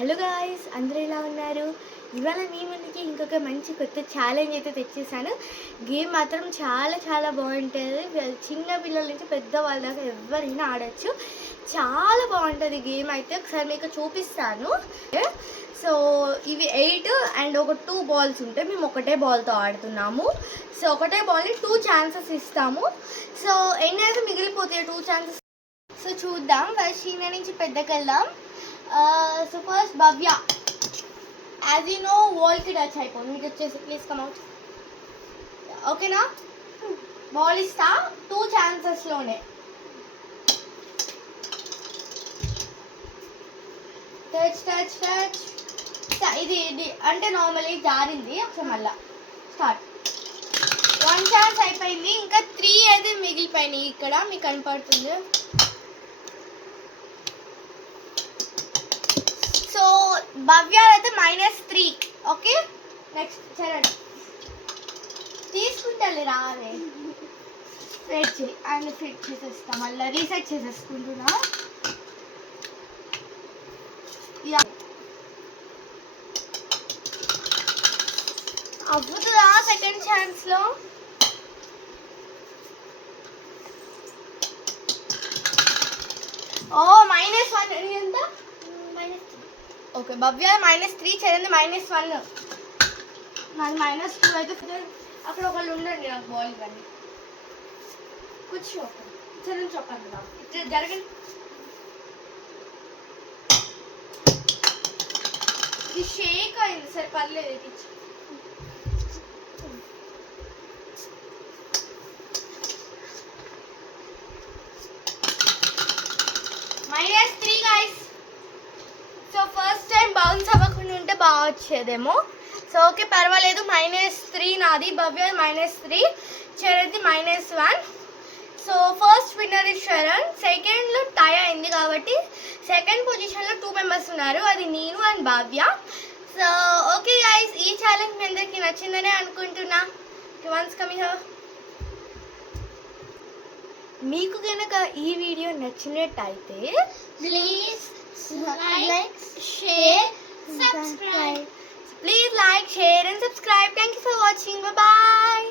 Hello guys, అందరూ ఎలా ఉన్నారు? ఇవాళ మీ ముందుకి ఇంకొక మంచి కొత్త ఛాలెంజ్ అయితే తెచ్చేసాను. గేమ్ మాత్రం చాలా చాలా బాగుంటుంది. చిన్న పిల్లల నుంచి పెద్దవాళ్ళ దాకా ఎవరైనా ఆడచ్చు. చాలా బాగుంటుంది గేమ్ అయితే. ఒకసారి మీకు చూపిస్తాను. సో ఇవి 8 అండ్ ఒక 2 బాల్స్ ఉంటాయి. మేము ఒకటే బాల్తో ఆడుతున్నాము. సో ఒకటే బాల్ని 2 ఛాన్సెస్ ఇస్తాము. సో ఎన్ని అయితే మిగిలిపోతాయి 2 ఛాన్సెస్. సో చూద్దాం. ఫస్ట్ చిన్న నుంచి పెద్దకి వెళ్దాం. So first Bhavya, as you know, wall ki touch అయిపోయింది. మీకు వచ్చేసి ప్లీజ్ కమ్ అవుట్. ఓకేనా? బాల్ ఇస్తా 2 ఛాన్సెస్ లోనే. Touch touch touch. ఇది అంటే నార్మల్లీ జారింది. ఒకసారి మళ్ళా స్టార్ట్. 1 ఛాన్స్ అయిపోయింది. ఇంకా 3 అయితే మిగిలిపోయినాయి. ఇక్కడ మీకు కనపడుతుంది. సో భవ్య అయితే -3. ఓకే, నెక్స్ట్ చరణ్ తీసుకుంటాలి రావే. వెయిట్ చేయి అండ్ ఫిట్ చేసేస్తా. మళ్ళీ రీసెట్ చేసేసుకుంటున్నా. అవ్వుతుందా సెకండ్ ఛాన్స్లో? ఓ -1 ఎంత? ఓకే, భవ్య -3, చరణ్ -1. నాకు -2 అయితే. అక్కడ ఒకళ్ళు ఉండండి, నాకు బాల్ ఇవ్వండి. కూర్చో. చరణ్ చెప్పండి నాకు ఇట్లా జరగండి. ఇది షేక్ అయింది. సరే పర్లేదు. ఇది -3 guys. So first time bounce అవ్వకుండా ఉంటే బాగా వచ్చేదేమో. సో ఓకే, పర్వాలేదు. -3 నాది, భవ్య -3, చరణ్ది -1. So first winner is Charan. సెకండ్లో టై అయింది కాబట్టి సెకండ్ పొజిషన్లో 2 మెంబర్స్ ఉన్నారు. అది నేను అండ్ భవ్య. సో ఓకే గైస్, ఈ ఛాలెంజ్ మీ అందరికీ నచ్చిందనే అనుకుంటున్నా. Once coming here. మీకు కనుక ఈ వీడియో నచ్చినట్టయితే please like, share, subscribe. Please like, share and subscribe. Thank you for watching. Bye bye.